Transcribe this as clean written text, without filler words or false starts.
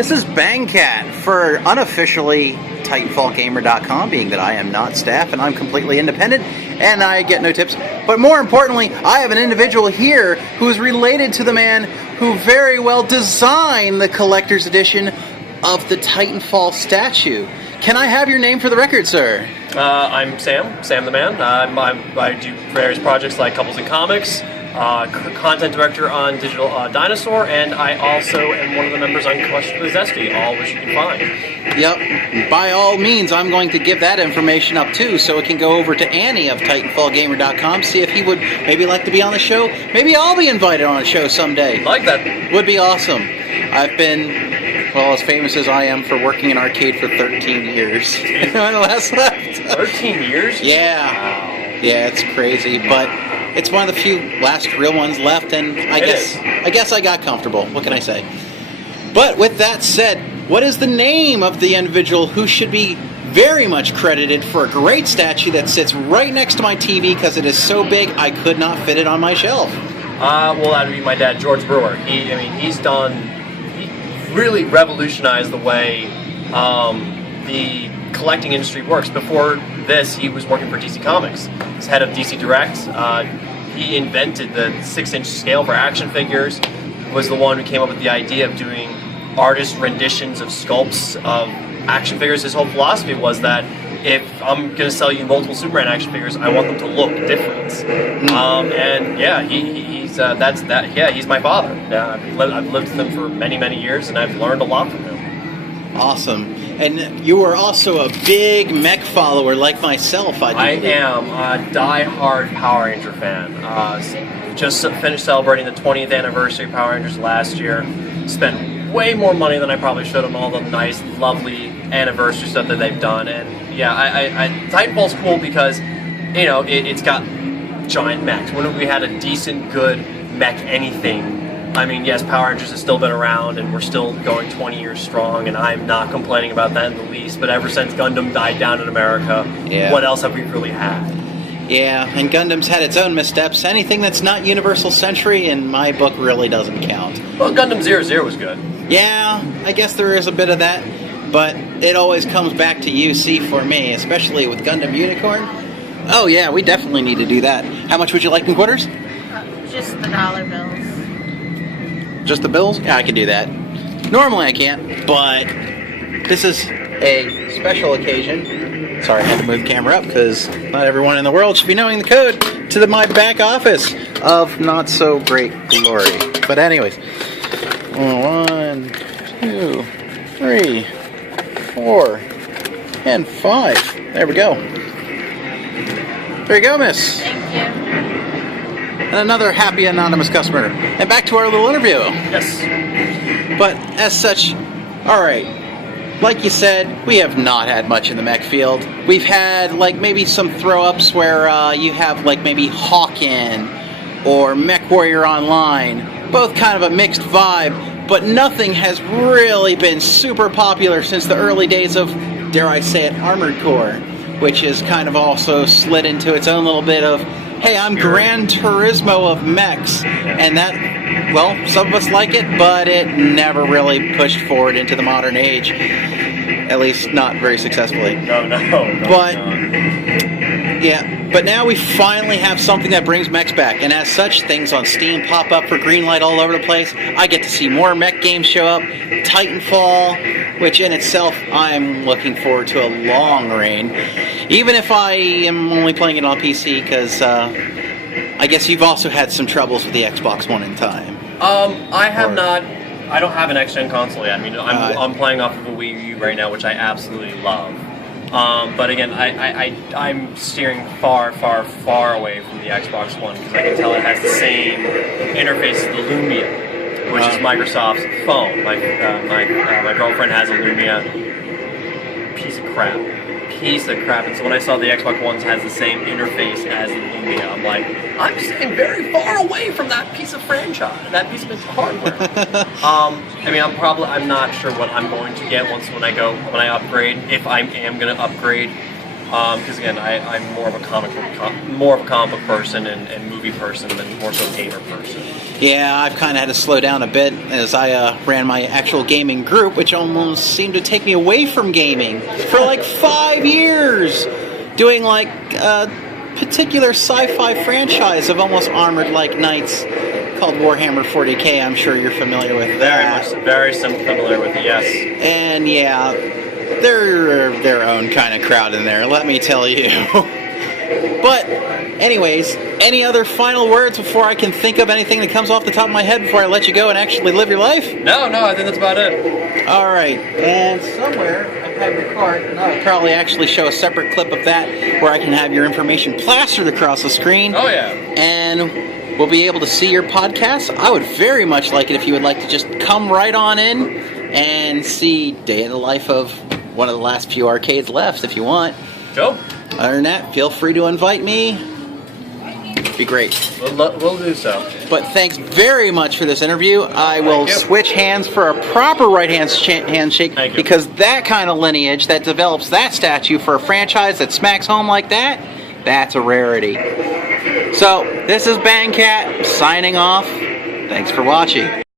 This is Bangcat for unofficially TitanfallGamer.com, being that I am not staff and I'm completely independent and I get no tips. But more importantly, I have an individual here who is related to the man who very well designed the collector's edition of the Titanfall statue. Can I have your name for the record, sir? I'm Sam the Man. I do various projects like Couples in Comics, content director on Digital Dinosaur, and I also am one of the members on Questionably Zesty, all which you can find. Yep. By all means, I'm going to give that information up too, so it can go over to Annie of TitanfallGamer.com, see if he would maybe like to be on the show. Maybe I'll be invited on a show someday. Like that. Would be awesome. I've been, well, as famous as I am for working in arcade for 13 years. When I last left. 13 years? Yeah. Wow. Yeah, it's crazy, but it's one of the few last real ones left, and I guess I got comfortable. What can I say? But with that said, what is the name of the individual who should be very much credited for a great statue that sits right next to my TV because it is so big I could not fit it on my shelf? Well, that would be my dad, George Brewer. He really revolutionized the way the collecting industry works. Before this, he was working for DC Comics. He's head of DC Direct. He invented the 6-inch scale for action figures, was the one who came up with the idea of doing artist renditions of sculpts of action figures. His whole philosophy was that if I'm going to sell you multiple Superman action figures, I want them to look different. And yeah, he's my father. I've lived with him for many, many years, and I've learned a lot from him. Awesome. And you are also a big mech follower like myself, I am a die-hard Power Ranger fan. Just finished celebrating the 20th anniversary of Power Rangers last year. Spent way more money than I probably should on all the nice, lovely anniversary stuff that they've done. And yeah, Titanfall's cool because, you know, it's got giant mechs. When we had a decent, good mech anything, I mean, yes, Power Rangers has still been around, and we're still going 20 years strong, and I'm not complaining about that in the least, but ever since Gundam died down in America, what else have we really had? Yeah, and Gundam's had its own missteps. Anything that's not Universal Century, in my book, really doesn't count. Well, Gundam 00 was good. Yeah, I guess there is a bit of that, but it always comes back to UC for me, especially with Gundam Unicorn. Oh yeah, we definitely need to do that. How much would you like in quarters? Just the dollar bills. Just the bills? Yeah, I can do that. Normally I can't, but this is a special occasion. Sorry, I had to move the camera up because not everyone in the world should be knowing the code to my back office of not so great glory. But anyways, 1, 2, 3, 4, and 5. There we go. There you go, miss. Thank you. And another happy anonymous customer. And back to our little interview. Yes. But as such, alright, like you said, we have not had much in the mech field. We've had like maybe some throw-ups where you have like maybe Hawken or Mech Warrior Online, both kind of a mixed vibe, but nothing has really been super popular since the early days of, dare I say it, Armored Core, which has kind of also slid into its own little bit of, hey, I'm Gran Turismo of mechs, and that, well, some of us like it, but it never really pushed forward into the modern age, at least not very successfully. No. But, yeah, but now we finally have something that brings mechs back, and as such, things on Steam pop up for Greenlight all over the place. I get to see more mech games show up, Titanfall, which in itself, I'm looking forward to a long reign. Even if I am only playing it on PC, because I guess you've also had some troubles with the Xbox One in time. I have not. I don't have an next-gen console yet. I mean, I'm playing off of a Wii U right now, which I absolutely love. But again, I'm steering far away from the Xbox One because I can tell it has the same interface as the Lumia, which is Microsoft's phone. My girlfriend has a Lumia. Piece of crap. And so when I saw the Xbox One has the same interface as the Lumia, I'm like, I'm staying very far away from that piece of franchise, that piece of hardware. I mean, I'm not sure what I'm going to get when I upgrade, if I am going to upgrade. Because again, I'm more of a comic book person and movie person than more so a gamer person. Yeah, I've kind of had to slow down a bit as I ran my actual gaming group, which almost seemed to take me away from gaming for like 5 years, doing like a particular sci-fi franchise of almost armored-like knights called Warhammer 40K. I'm sure you're familiar with that. Very familiar with it, yes. And yeah, they're their own kind of crowd in there, let me tell you. But anyways, any other final words before I can think of anything that comes off the top of my head before I let you go and actually live your life? No, I think that's about it. Alright, and somewhere I have your card, and I'll probably actually show a separate clip of that where I can have your information plastered across the screen. Oh yeah. And we'll be able to see your podcast. I would very much like it if you would like to just come right on in and see Day in the Life of one of the last few arcades left if you want. Cool. Other than that, feel free to invite me. Be great. We'll do so. But thanks very much for this interview. I will switch hands for a proper right hand handshake because that kind of lineage that develops that statue for a franchise that smacks home like that, that's a rarity. So, this is Bangcat signing off. Thanks for watching.